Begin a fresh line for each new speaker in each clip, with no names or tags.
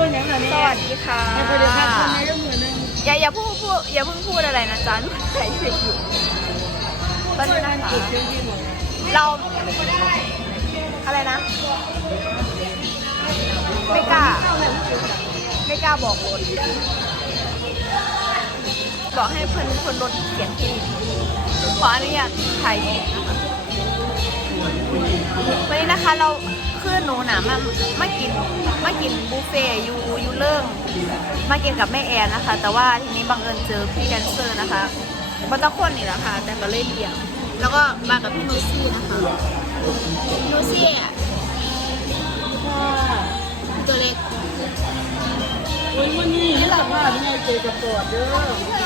สวัสดีค่ะอย่าเพิ่งพูดอะไรนะจ๊ะใส่ชุดอยู่ตอนนี้นะคะเราอะไรนะไม่กล้าบอกรถบอกให้คนรถเสียงที่ขออนุญาตถ่ายคลิปนะคะวันนี้นะคะเราคือหนูนะมากินบุฟเฟ่ยูเริ่งมากินกับแม่แอนนะคะแต่ว่าทีนี้บังเอิญเจอพี่แดนเซอร์นะคะบัตตะคนนี่แหละค่ะแต่ก็เลยเลี่ยงแล้วก็มากับพี่นูซี่นะคะนูซี่อ่ะตัวเล็ก
วันนี้นี่หลับว่าที่ไงเจอกับตัวเด้อ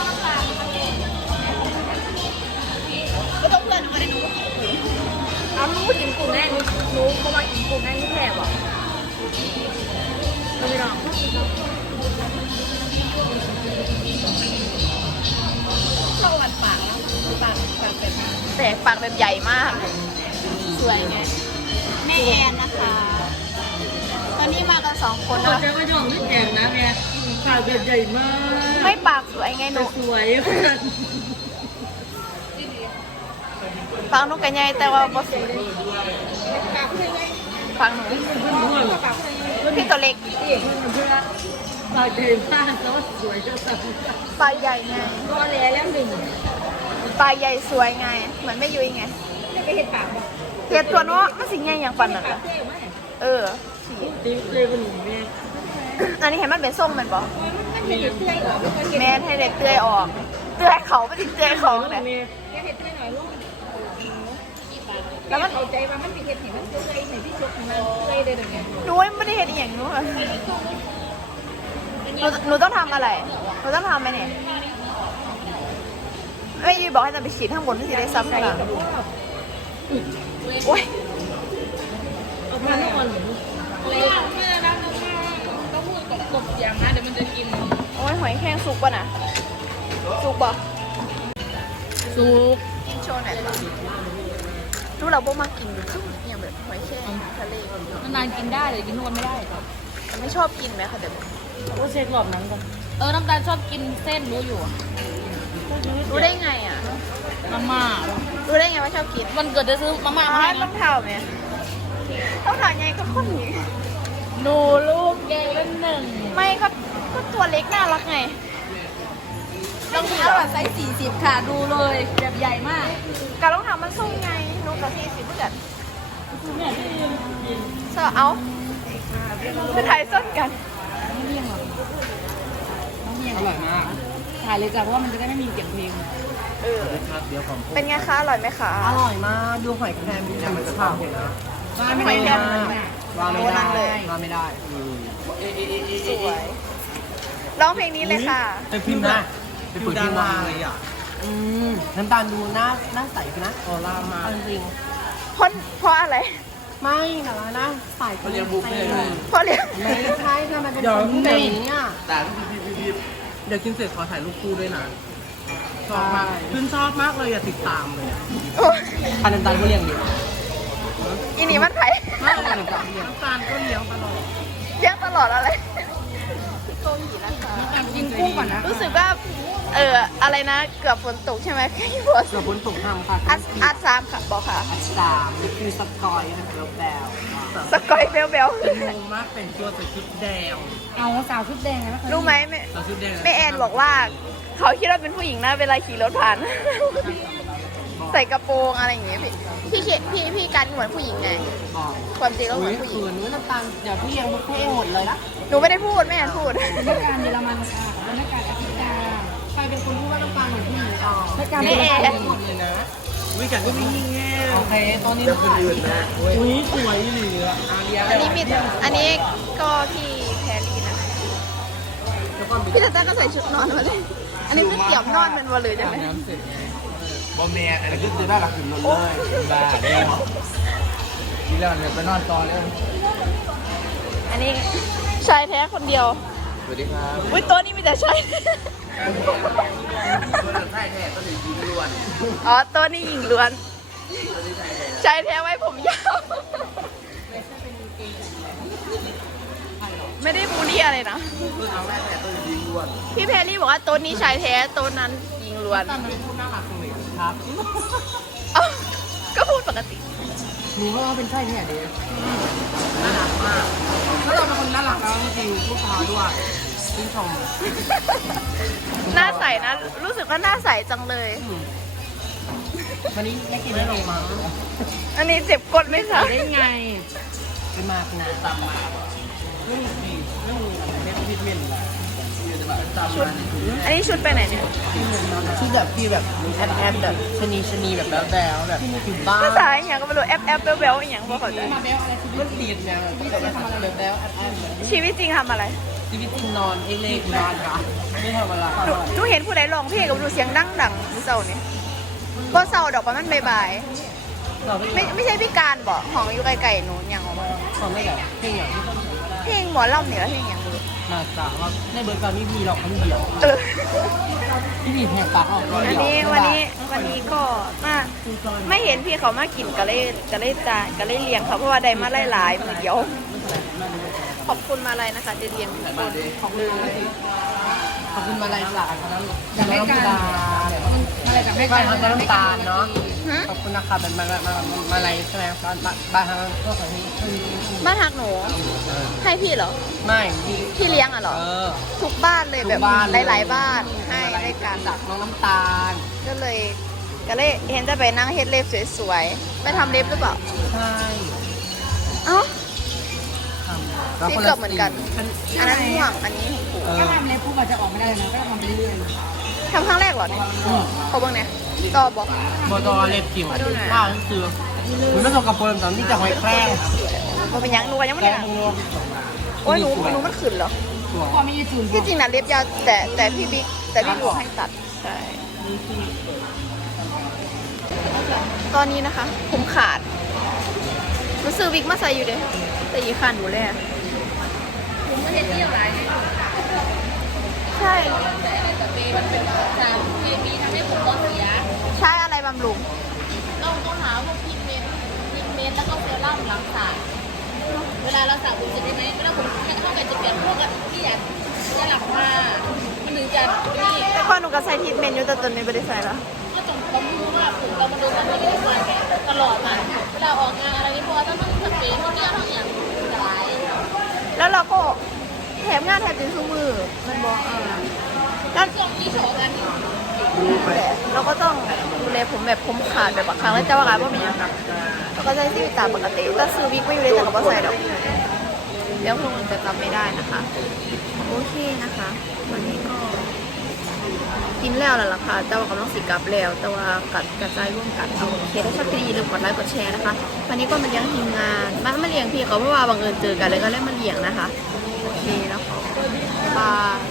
ก็ต้องเพื่อนนะคะในนู้นเอาลูกกินกลุ่มแน่นู้นเขามากินกลุ่มแน่นี่แพงหรอไม่ลองเข้ากันปากแต่ปากแบบใหญ่มากสวยไงแม่แอนนะคะตอนนี้มากัน2 คนนะ
เจ้าก็ยอมไม่แข็งนะแม่ปากแบบใหญ่มาก
ไม่ปากสวยไงหนู
สวย
ปากหนูกันใหญ่แต่ว่าบ่สวยปากหนูพี่ตัวเล็ก
ปากใหญ่มากแล้วสวยก็สั่ง
ปากใหญ่ไง
ก็แล้วหนึ่ง
ปากใหญ่สวยไงเหมือนไม่ยุ้ยไง
ไปเห็ดปาก
เห็ดตัวเนาะมันสิไงอย่างปันน่ะ
ตีเลยเป็นหนุ่มแม่
อันนี้เห็นมันเป็นส้มมันบ่แม่ให้เด็กเตื้อยออกเตื้อยเขาไม่ติดเตื้อยเขาเนี่ย
แล้วมันเอาใจว่ามันเป็นเห็ดเห็นมันเตื้อยเห็นที่ชุบมันเตื้อยได้แบบนี้
หนูไม่ได้เห็นอย่างนู้นหนูต้องทำอะไรหนูต้องทำไหมเนี่ยไม่ยุ้ยบอกให้แต่ไปฉีดข้างบนที่จะได้ซ้ำกันโอ้ย
เอามาแล้วก่อนต้องพูดกบอย่างนะเดี๋ยวมันจะกิน
โอ้ยหอยแข้งสุกป่ะนะสุกป่ะ
สุก
กินโชว์หน่อยป่ะรู้เราบ่มากินคืออย่างแบบหอยแข้งทะเล
นานกินได้เลยกินทุกวันไม่ได้
ไม่ชอบกินไหมคะเดี๋ยว
ก็เช็คหลอดนั้นก่อนน้ำตาลชอบกินเส้นรู้อยู่
รู้ได้ไงอ่ะ
มาม่า
รู้ได้ไงว่าชอบกิน
วันเกิดจะซื้อมาม่า
ให้ต้องเท่าไหมต้องเท่าไงก็คนนี้
หนูลูกแกเล่น1
ไม่ก็ตัวเล็กน่ารักไง
ต้องมีแบบไซส์40ค่ะดูเลยแบบใหญ่มาก
การต้องทำมันสู้ไงนูกับ40เพื่อน
เนี่ยที่
เสือเอาคือไทยส้นกัน
น้องเมี่ยงเหรอน้องเมี่ยงอร่อยมากถ่ายเลยจ้ะเพราะว่ามันจะได้ไม่มีเก็บเพลง
เป็นไงคะอร่อยไหมคะ
อร่อยมากดูหอยแครงเนี่ยมันจะฉ่ำนะว่าไม่ได้ว่าไม่ได้
สวยร้องเพลงนี้เลยค่ะ
เป็นพิมพ์นะเป็นดาราเลยอ่ะน้ำตาลดูหน้าใสนะออร่ามาจริง
เพราะอะไร
ไม่นะใส่เขาเรียกบุฟเฟ่
เพราะเรียก
ไม่ใช่ทำไมเป็นคนแบบนี้อ่ะแต่พี่เดี๋ยวกินเสร็จขอถ่ายรูปคู่ด้วยนะชอบมากขึ้นชอบมากเลยอย่าติดตามเลยพันน้ำตาลก็เลี้ยงอยู่
อีนี่มันไผ่
ไม่น้ำตาลก็เลี้ยงตลอ
ดอะไรโกหีนะคะ
กินกุ้งก่อนนะ
รู้สึกว่าอะไรนะเกือบฝนตกใช่ไหมพี่ฝน
เกือบฝนตกทำค่ะ
อัด3ค่ะบอกค่ะ
อัด3คือสกอยแบล
สกอยเบล
งงมากเป็นตัวใส่ชุดแดงเอาสาวชุดแดงนะ
รู้ไหมแม่แอนบอกว่าเขาคิดว่าเป็นผู้หญิงนะเวลาขี่รถผ่านใส่กระโปรงอะไรอย่างเงี้ยพี่กันเหมือนผู้หญิงไงความจริงก็เหมือนผู้หญิง
นู้นน้ำตาลเดี๋ยวพี่ยังบุฟเฟ่หมดเลยนะ
หนูไม่ได้พูดแม่แอนพูด
นักการเยอรมันค่ะนักการอเมริกาใครเป็นคนพูดว่าน้ำตาลเหมือนผู้หญิงนักการ
แม่แอน
หมดเลยนะวิกันก็ไม่ยิ่งแง่โอเคตัวนี้ต้องอื่นนะอุ้ยสวยเหลือ
อันนี้ก็พี่แพรรี่นะพี่ตาก็ใส่ชุดนอนมาเลยอันนี้คือเตี่ยมนอนเป็นวันเลยใช่ไหม
บอมแมนอะไรก็จะได้หลักถึงนอนเลยบ้าได้ทีแล้วเนี่ยไปนอนต่อเลย
อันนี้ชายแท้คนเดียว
สวัสดีครับ
อุ้ยตัวนี้มีแต่ชาย
ใช่แท้ก็เลยยิงล้วน
อ๋อตัวนี้ยิงล้วนชายแท้ไว้ผมยาวไม่ได้บูลลี่อะไรนะ
คือเอาแม่แต่ตัวยิงล้วน
พี่เพรรี่บอกว่าโต๊ะนี้ชายแท้โต๊ะนั้นหญิงล้วน
ตอนนั้นพูดน่ารักตรงไหนครับ
เอ้าก็พูดปกติ
หนูก็ว่าเป็นใช่เนี่ยเด็กน่ารักมากแล้วเราเป็นคนน่ารักแล้วจริงๆลูกค้าด้วยชื่นชม
หน้าใสนะ รู้สึกว่าหน้าใสจังเลย
วันนี้ไม่กินได้หรอกมั้ง
อันนี้เจ็บก้นไหมคะ
ได้ไงไปมากนะตามมาเรื่องดีเรื่องอะไรเรื่องพิเศษอะไรชุด
อันนี้ชุดไปไหนเนี่ย
ที่แบบพี่แบบแอบแบบชนีแบบแบ๊วๆแบบอยู่บ้าน
ภาษาอหย่างก็ไม่รู้แอปแบลเบลอหย่างบ่เข้าใจ
มาแบ๊วอะไรมันดีดเนี่ยแบบทำอะไรแบ๊วแอบ
ชีวิตจริงทำอะไร
ชีวิตจริงนอนเอเล็กนอนค่ะไม่ทำอะไร
หนูเห็นผู้ใดร้องเพลงกับหนูเสียงดังๆผู้เศร้านี่ก็เศร้าดอกประมาณบ่าย
เรา
ๆ
ไม่
ไม่ใช่พี่การบอกห้องอยู่ไกลๆหนูอย่างออกมา
เราไม่แบบเพลงอย่างที่
เพลงหมอลำเนี่ยแล้วเพลงอย่างดู
น่าจะว่าในเบอร์การไม่มีหรอกคนเดียว
เออ
พี่มีแหกปากออกคน
อัน
เดียว
นี้วันนี้ก็มาไม่เห็นพี่เขามากินก็เลยเลี้ยงเขาเพราะว่าได้มาหลายๆมือเดียว ขอบคุณมาลัยนะคะจะเลี้ยงทุกคนของเลย
ขอบคุณมาลายสารคณะน้ำตาล
อะไรกับแม่
บ้า
กัน น
ทางน้ำตาลเนาะ
ฮะ
ขอบคุณนะคะเป็นมาลายใช่ไหมบ้านทางพวกของที่
บ้านหักหนูให้พี่เหรอ
ไม่ที่
พี่เลี้ยงอ่ะเหรอ ทุกบ้านเลยแบบหลายๆบ้านให้ด้วยกัน
จากน้องน้ำตาล
ก็เลยเห็นจะไปนั่งเฮ็ดเล็บสวยๆไปทำเล็บหรือเปล่า
ใช่
เอ้า
ทำ
พี่เกือบเหมือนกัน อันนั้นห่วงอันนี้ของปู่
ถ้าทำเล็บปุ๊บมันจะออกไม่ได้นะก็ทำไปเรื่อย
ทำครั้งแรกเหรอเนี่ยเขาบ้างเนี่ยต่อบอก
บอตอเล็บจิ๋วข้าวนั่นคือมันไม่ตรงกับโปรแกรมตอนที่จะหอยแครง
มันเป็นยังหนูยังไม่
แก
ได้
งมึงรวม
โอ้ยหนูมันขึ้นเหรอ
ตัว
ๆความไม่ยืดหยุ่น
ที่จริงนะเล็บยาวแต่พี่บิ๊กหลวงให้ตัดใช่ตอนนี้นะคะ ผมขาดรู้สึกวิกมาใส่อยู่เด้แต่ยีขาดหนูเลยอะ
ผมก็เห็นเที่ยวหลาย
ใช่
มันเป็นสารเคมีทำให้ผมต้องเสีย
ใช้อะไรบำรุง
ต้องหาพวกพิกเมนต์แล้วก็เซรั่มหลังสระเวลาเราสระผมจะได้ไหมเวลาผมเข้าไปจะเปลี่ยนพวกที่อยากจะหลับมามันถึงจะนี่
แต่ก่อนหนูก็ใส่ทรีทเมนต์อยู่แต่ตอนนี้ไม่ได้ใส่แล้ว
ก็ต้องบำรุงว่าผมเรามาดูมันไม่ได้มาแกตลอดมาเวลาออกงานอะไรนี่พอต้องสเปรย์พวกนี้ต้องอย่างหลาย
แล้วเราก็แถมงานแถมจนทุกมือมันบอกแล้ว
ช่วงที่โชว์กัน
เราก็ต้องดูแลผมแบบผมขาดแบบบางครั้งแล้วจะว่าไงว่าเป็นยังไงเราก็ใช้ชีวิตตามปกติแต่ซื้อวิกไม่อยู่เลยแต่ก็ไม่ใส่ดอกเดี๋ยวพวกมันจะจำไม่ได้นะคะโอเคนะคะ วันนี้ก็กินแล้วแหละล่ะค่ะแต่ว่ากำลังสิกลับแล้ว แต่ว่ากัดกระจายร่วมกันเอาโอเคถ้าชอบคลิปนี้อย่าลืมกดไลค์กดแชร์นะคะวันนี้ก็มาเลี้ยงทีมงานมาเลี้ยงพี่เขาเพราะว่าบังเอิญเจอกันเลยก็เลยมาเลี้ยงนะคะโอเคแล้วขอบ๊ายบาย